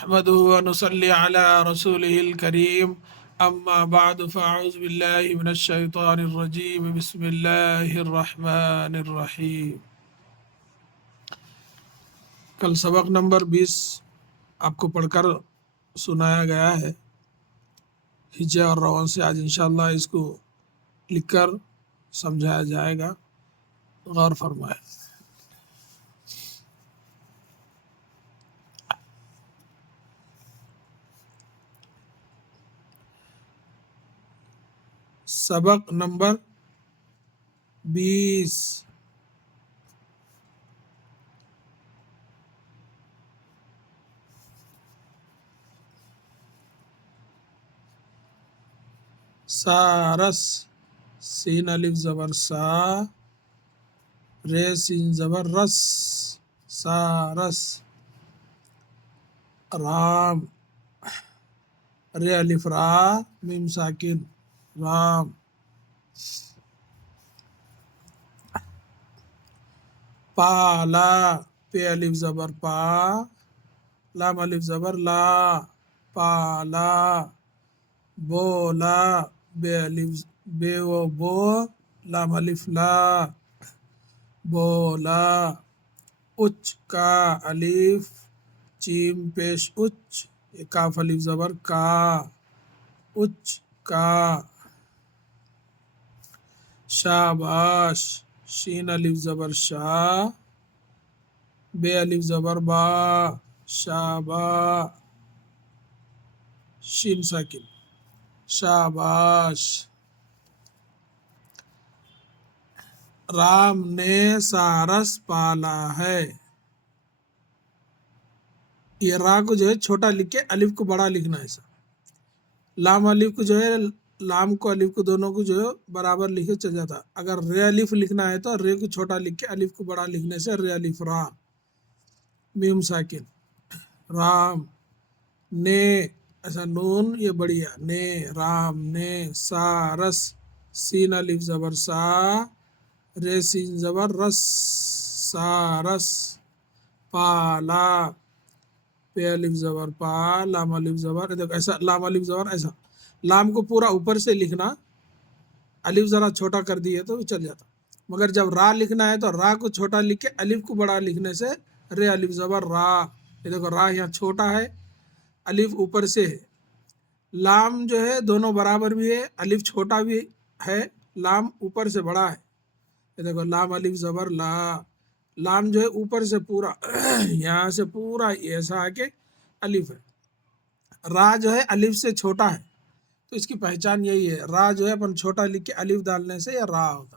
نحمده ونصلي على رسوله الكريم أما بعد فأعوذ بالله من الشيطان الرجيم بسم الله الرحمن الرحيم. کل سبق نمبر 20 آپ کو پڑھ کر سنایا گیا ہے ہجے اور روان سے. آج انشاءاللہ اس کو لکھ کر سمجھایا جائے گا، غور فرمائے. سبق نمبر 20. سارس، سین الف زبر سا، رے سین زبر رس، سارس. رام، رے الف را میم ساکن، رام. پالا، پے الف زبر پا، لام الف زبر لا، پالا. بولا، بے الف بے و بو، لام الف لا، بولا. اچ کا الف چیم پیش اچ، کاف الف زبر کا، اچ کا. شاباش، شین الف زبر شا، بے الف زبر با، شابا. شین ساکن، شاباش. رام نے سارس پالا ہے. یہ را کو جو ہے چھوٹا لکھ کے الف کو بڑا لکھنا ہے ایسا. لام الف کو جو ہے، لام کو الف کو دونوں کو جو ہے برابر لکھے چل جاتا. اگر رے الف لکھنا ہے تو رے کو چھوٹا لکھ کے الف کو بڑا لکھنے سے رے الف را، میم ساکن. رام نے، ایسا نون یہ بڑھیا، نے، رام نے. سارس، سین الف زبر سا، رے سین زبر رس، سارس. پالا، پے الف زبر پا، لام الف زبر، دیکھو ایسا لام الف زبر ایسا. لام کو پورا اوپر سے لکھنا، الف ذرا چھوٹا کر دیے تو چل جاتا. مگر جب را لکھنا ہے تو را کو چھوٹا لکھ کے الف کو بڑا لکھنے سے رے الف زبر را. یہ دیکھو را یہاں چھوٹا ہے، الف اوپر سے ہے. لام جو ہے دونوں برابر بھی ہے، الف چھوٹا بھی ہے، لام اوپر سے بڑا ہے. یہ دیکھو لام الف زبر لا، لام جو ہے اوپر سے پورا یہاں سے پورا ایسا آ کے الف ہے. را جو ہے الف سے چھوٹا ہے، تو اس کی پہچان یہی ہے. را جو ہے اپن چھوٹا لکھ کے الف ڈالنے سے یہ را ہوتا.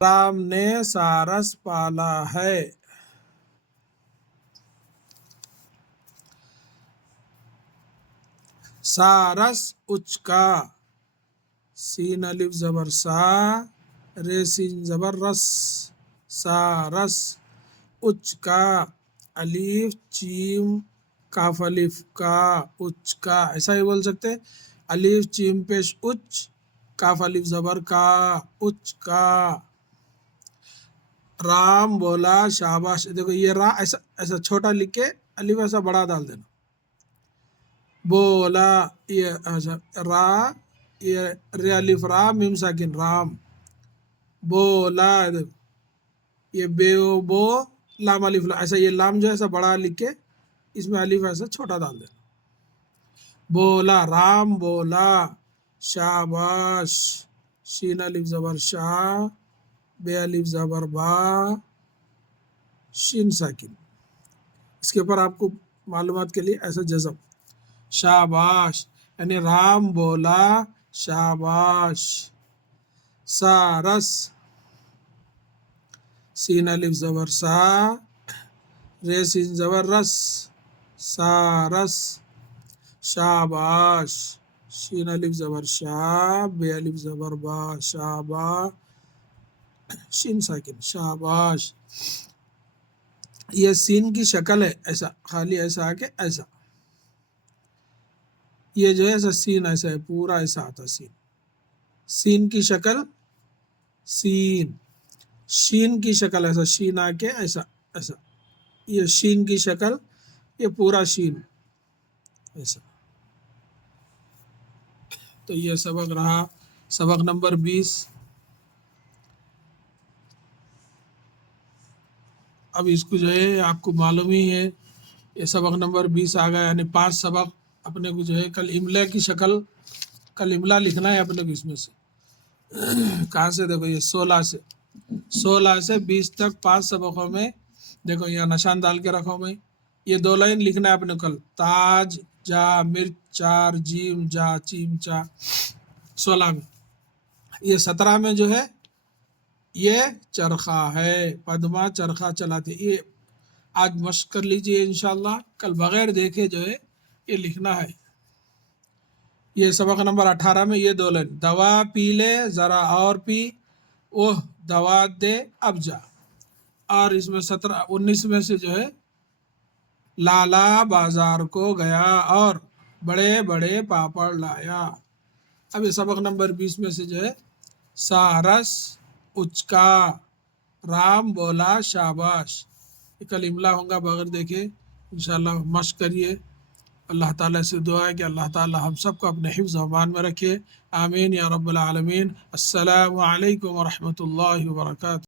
رام نے سارس پالا ہے. سارس اچ کا، سین الف زبر سا، رے سین زبر رس، سارس. اچ کا الف چیم کاف الف کا، اچ کا. ایسا ہی بول سکتے، الف چیم پیش اچ، کاف الف زبر کا، اچ کا. رام بولا شاباش. دیکھو یہ را ایسا ایسا چھوٹا لکھ کے الف ایسا بڑا ڈال دینا. بولا، یہ ایسا را، یہ رے الف را میم ساکن، رام. بولا، دیکھو یہ بے و بو، لام الف لا. ایسا یہ لام جو ہے ایسا بڑا لکھ کے اس میں الف ایسا چھوٹا ڈال دینا. بولا، رام بولا. شاباش، شین الف زبر شا، بے الف زبر با، شین ساکن. اس کے اوپر آپ کو معلومات کے لیے ایسا جزم، شاباش یعنی رام بولا شاباش. سارس، سین الف زبر سا، رے سین زبر رس، سارس. شاباش، شین الف زبر شا، بے الف زبر با، شابا، شین ساکن، شاباش. یہ سین کی شکل ہے، ایسا خالی ایسا آ کے ایسا. یہ جو ہے ایسا سین ایسا ہے، پورا ایسا آتا سین. سین کی شکل سین، شین کی شکل ایسا، شین آ کے ایسا ایسا. یہ شین کی شکل یہ پورا شین ایسا. تو یہ سبق رہا سبق نمبر 20. اب اس کو جو ہے آپ کو معلوم ہی ہے یہ سبق نمبر 20 آ گیا، یعنی 5 سبق اپنے کو جو ہے کل املا کی شکل کل املا لکھنا ہے اپنے کو اس میں سے. کہاں سے دیکھو یہ 16 سے 20 تک 5 سبقوں میں دیکھو یہاں نشان ڈال کے رکھو میں یہ 2 لائن لکھنا ہے اپنے کل تاج جا مرچ چار جیم جا چیم چا 16 میں. یہ 17 میں جو ہے یہ چرخہ ہے پدما چرخہ چلاتے. یہ آج مشق کر لیجئے انشاءاللہ، کل بغیر دیکھے جو ہے یہ لکھنا ہے. یہ سبق نمبر 18 میں یہ 2 لائن دوا پی لے ذرا اور پی اوہ دوا دے اب جا. اور اس میں 19 میں سے جو ہے لالا بازار کو گیا اور بڑے بڑے پاپڑ لایا. اب یہ سبق نمبر 20 میں سے جو ہے سارس اچکا رام بولا شاباش. یہ کل املا ہوں گا بغیر دیکھے انشاءاللہ مشق کریے. اللہ تعالیٰ سے دعا ہے کہ اللہ تعالیٰ ہم سب کو اپنے حفظ و امان میں رکھے. آمین یا رب العالمین. السلام علیکم ورحمۃ اللہ وبرکاتہ.